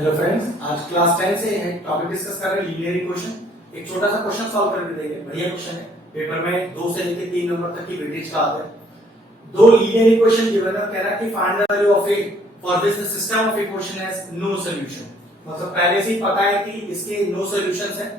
Hello friends, आज class 10 से है टॉपिक डिस्कस कर रहे हैं लीनियर इक्वेशन। एक छोटा सा क्वेश्चन सॉल्व करके देंगे। बढ़िया क्वेश्चन है, पेपर में 2 से लेकर 3 नंबर तक की वेटेज का आता है। दो लीनियर इक्वेशन गिवन है, कह रहा है कि find the value of A for which the system of equation has no solution. मतलब पहले से ही पता है कि इसके नो सॉल्यूशंस हैं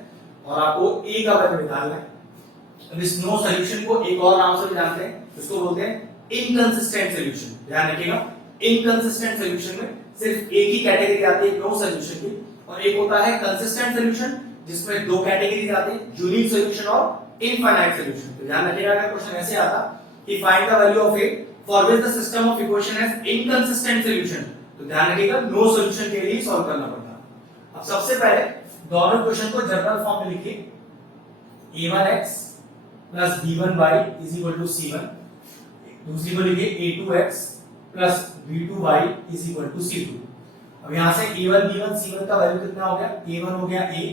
और आपको ए का वैल्यू निकालना है। अब इस नो सॉल्यूशन को एक और नाम से भी जानते हैं, इसको बोलते हैं इनकंसिस्टेंट सॉल्यूशन। ध्यान रखिएगा, इनकंसिस्टेंट सॉल्यूशन में सिर्फ एक ही कैटेगरी आती है नो सॉल्यूशन की, और एक होता है कंसिस्टेंट सॉल्यूशन जिसमें दो कैटेगरीज आती है, यूनिक सॉल्यूशन और इनफाइनाइट सॉल्यूशन। तो ध्यान रखिएगा, अगर क्वेश्चन ऐसे आता कि find the value of A for which the system of equation has inconsistent solution, तो ध्यान रखिएगा नो सॉल्यूशन के लिए सॉल्व करना पड़ता। अब सबसे पहले दोनों क्वेश्चन को जनरल फॉर्म में लिखिए, a1x plus b1y is equal to c1। दूसरी को लिखिए a2x plus b2y is equal to c2। अब यहां से a1 b1 c1 का वैल्यू कितना हो गया? a1 हो गया a,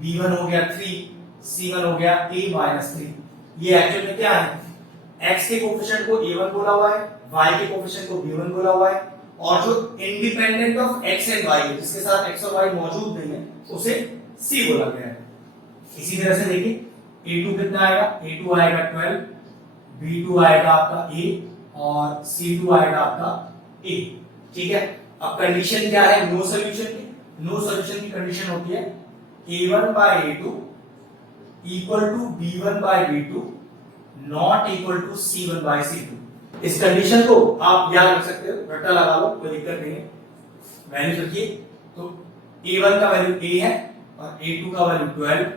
b1 हो गया 3, c1 हो गया a माइनस 3। ये एक्चुअल में क्या है? x के कोफिशिएंट को a1 बोला हुआ है, y के कोफिशिएंट को b1 बोला हुआ है, और जो independent of x and y है, जिसके साथ x और y मौजूद नहीं है, उसे c बोला गया है। इसी तरह से देखिए a2 कितना आएगा? a2 आएगा 12, b2 आएगा आपका a और c2 आएगा आपका a। ठीक है, अब कंडीशन क्या है नो सॉल्यूशन की? नो सॉल्यूशन की कंडीशन होती है a1 by a2 equal to b1 by b2 not equal to c1 by c2। इस कंडीशन को आप याद रख सकते हो, रट्टा लगा लो, कोई दिक्कत नहीं है। वैल्यू रखिए, तो a1 का वैल्यू a है और a2 का वैल्यू 12,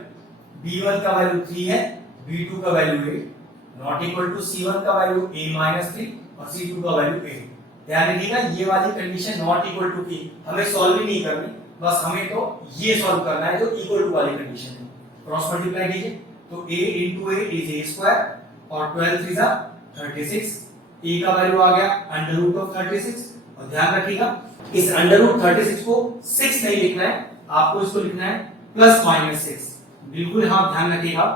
b1 का वैल्यू 3 है, b2 का value 8, not equal to c1 का वैल्यू a माइनस 3 और c2 का वैल्यू a। ध्यान रखिएगा, ये वाली कंडीशन नॉट इक्वल टू की हमें सॉल्व ही नहीं करनी, बस हमें तो ये सॉल्व करना है जो इक्वल टू वाली कंडीशन है। क्रॉस मल्टीप्लाई कीजिए, तो a into a is a square और 12 3 जा 36। a का वैल्यू आ गया अंडर रूट ऑफ 36। और ध्यान रखिएगा, इस अंडर रूट 36 को 6 नहीं लिखना है, आपको इसको लिखना है प्लस माइनस 6। बिल्कुल हाँ, ध्यान रखिएगा,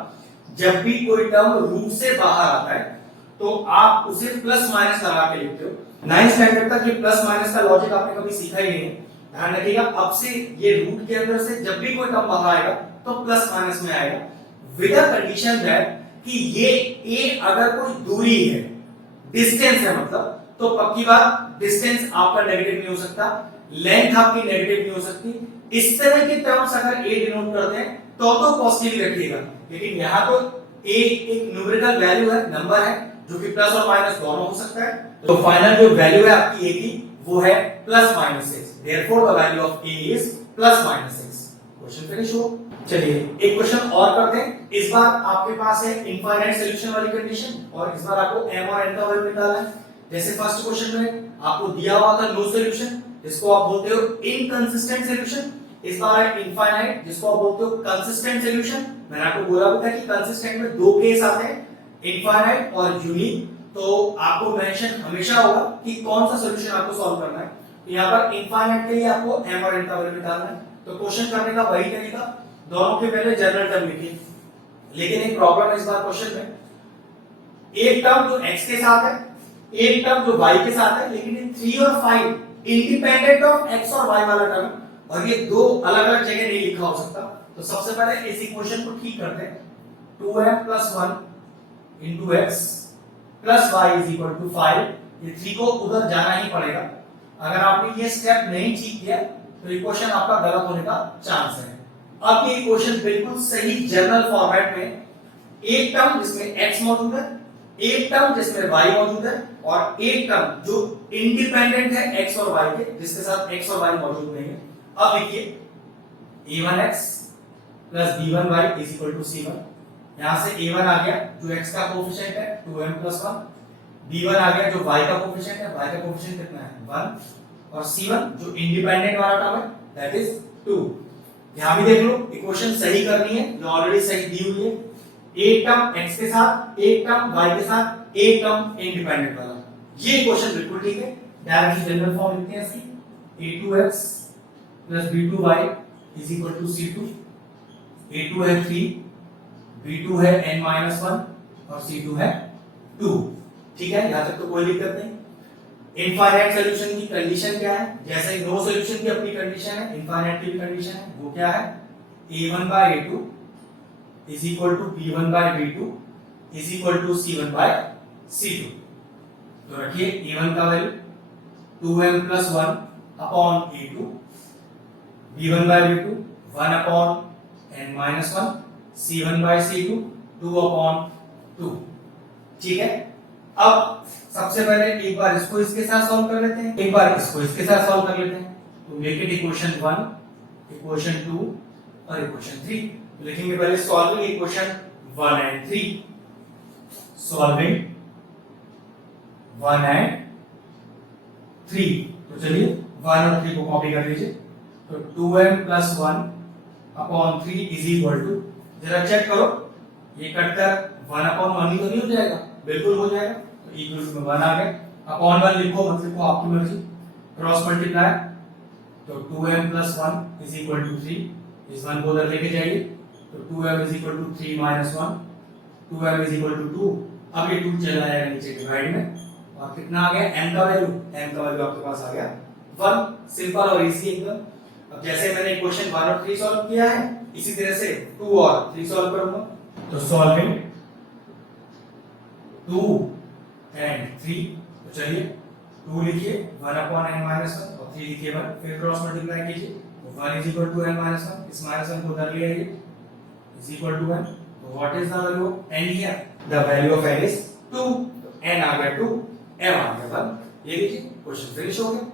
जब भी कोई टर्म रूट से बाहर आता है तो आप उसे प्लस माइनस लगा के लिखते हो। 9th स्टैंडर्ड तक ये प्लस माइनस का लॉजिक आपने कभी सीखा ही नहीं है। ध्यान रखिएगा, अब से ये रूट के अंदर से जब भी कोई टर्म बाहर आएगा तो प्लस माइनस में आएगा, विद अ कंडीशन दैट कि ये a अगर कोई दूरी है, डिस्टेंस है मतलब, तो पक्की बात डिस्टेंस आपका नेगेटिव नहीं हो सकता, लेंथ आपकी नेगेटिव नहीं हो सकती। इस तरह के टर्म्स अगर a डिनोट करते हैं तो पॉजिटिव रखिएगा, लेकिन यहाँ तो एक न्यूमेरिकल वैल्यू है, नंबर है, जो कि प्लस और माइनस दोनों हो सकता है। तो फाइनल जो वैल्यू है आपकी a की वो है plus minus 6। Therefore the value of a is plus minus 6। Question finish हो। चलिए एक क्वेश्चन और करते हैं। इस बार आपके पास है इनफाइनाइट सॉल्यूशन वाली कंडीशन, और इस बार आपको m और n का वैल्यू निकालना है। जैसे फर्स्ट क्वेश्चन में आपको दिया हुआ था नो सॉल्यूशन, जिसको आप बोलते हो इनकंसिस्टेंट सॉल्यूशन। इस बार है इनफाइनाइट, जिसको आप बोलते हो कंसिस्टेंट सॉल्यूशन। मैंने आपको बोला भी था कि कंसिस्टेंट में दो केस आते हैं, इनफाइनाइट और यूनिक। तो आपको मेंशन हमेशा होगा कि कौन सा सॉल्यूशन आपको सॉल्व करना है। तो यहाँ पर इनफाइनाइट के लिए आपको m और n का वैल्यू निकालना है। तो क्वेश्चन करने का वही तरीका, दोनों के पहले जनरल टर्म लिखिए। लेकिन एक प्रॉब्लम है इस बार क्वेश्चन में, एक टर्म जो x के साथ है, एक टर्म जो y के साथ है, लेकिन ये 3 और 5 इंडिपेंडेंट ऑफ x और y वाला टर्म, और ये दो अलग अलग जगह नहीं लिखा हो सकता। तो सबसे पहले इस इक्वेशन को ठीक करते हैं। 2m plus 1 into x plus y is equal to 5। ये 3 को उधर जाना ही पड़ेगा। अगर आपने ये स्टेप नहीं ठीक किया तो इक्वेशन आपका गलत होने का चांस है। अब ये इक्वेशन बिल्कुल सही जनरल फॉर्मेट में, एक टर्म जिसमें x मौजूद है, एक टर्म जिसमें y मौजूद है, और एक टर्म जो इंडिपेंडेंट है x और y के, जिसके साथ x और y मौजूद नहीं है। अब लिखिए a1x plus b1y is equal to c1। यहां से a1 आ गया जो x का कोफिशिएंट है 2m plus 1, b1 आ गया जो y का कोफिशिएंट है, y का कोफिशिएंट कितना है 1, और c1 जो इंडिपेंडेंट वाला टर्म है दैट इज 2। यहां भी देख लो, इक्वेशन सही करनी है जो ऑलरेडी सही दी हुई है। एक टर्म x के साथ, एक टर्म y के साथ, एक टर्म इंडिपेंडेंट वाला, ये इक्वेशन बिल्कुल ठीक है। डायरेक्ट जनरल फॉर्म लिखते हैं इसकी, a2x plus b2y is equal to c2। a2 है 3, b2 है n-1 और c2 है 2। ठीक है, यहां तक तो कोई दिक्कत नहीं। इनफाइनाइट सोल्यूशन की कंडीशन क्या है? जैसे नो सोल्यूशन की अपनी कंडीशन है, इनफाइनाइट की भी कंडीशन है। वो क्या है? a1 by a2 is equal to b1 by b2 is equal to c1 by c2। तो रखिए a1 का value 2m plus 1 upon a2, b1 by b2 1 upon n minus 1, c1 by c2 2 upon 2। ठीक है, अब सबसे पहले एक बार इसको इसके साथ सॉल्व कर लेते हैं, एक बार इसको इसके साथ सॉल्व कर लेते हैं। तो मेक इट इक्वेशन 1, इक्वेशन 2 और इक्वेशन 3। लिखेंगे पहले solving equation 1 and 3, solving 1 and 3। तो चलिए 1 और 3 को कॉपी कर लीजिए। तो 2m plus 1 upon 3 is equal to, जरा चेक करो ये कटकर 1 upon 1 ही तो नहीं हो जाएगा? बिल्कुल हो जाएगा। तो इक्वल टू 1 आ गया, अपॉन 1 लिखो मत लिखो आपकी मर्जी, क्रॉस मल्टीप्लाई। तो 2m plus 1 is equal to 3, इस 1 को उधर लेके जाइए। तो 2m is equal to 3 minus 1, 2m is equal to 2। अब ये 2 चला जाएगा नीचे डिवाइड में, और कितना आ गया? m का वैल्यू, m का वैल्यू आपके पास आ गया 1। सिंपल और इजी एकदम। अब जैसे मैंने इक्वेशन 1 और 3 सॉल्व किया है, इसी तरह से 2 और 3 सॉल्व करूंगा। तो सॉल्विंग 2 एंड 3, तो चलिए 2 लिखिए 1 upon n minus 1 और 3 लिखिए 1, फिर क्रॉस मल्टीप्लाई कीजिए। तो 1 is equal to n minus 1, इस minus 1 को उधर ले आइए, is equal to n। तो what is the value of n here? The value of n is 2। तो n आ गया 2, m आ गया 1। ये लीजिए क्वेश्चन फिनिश हो गया।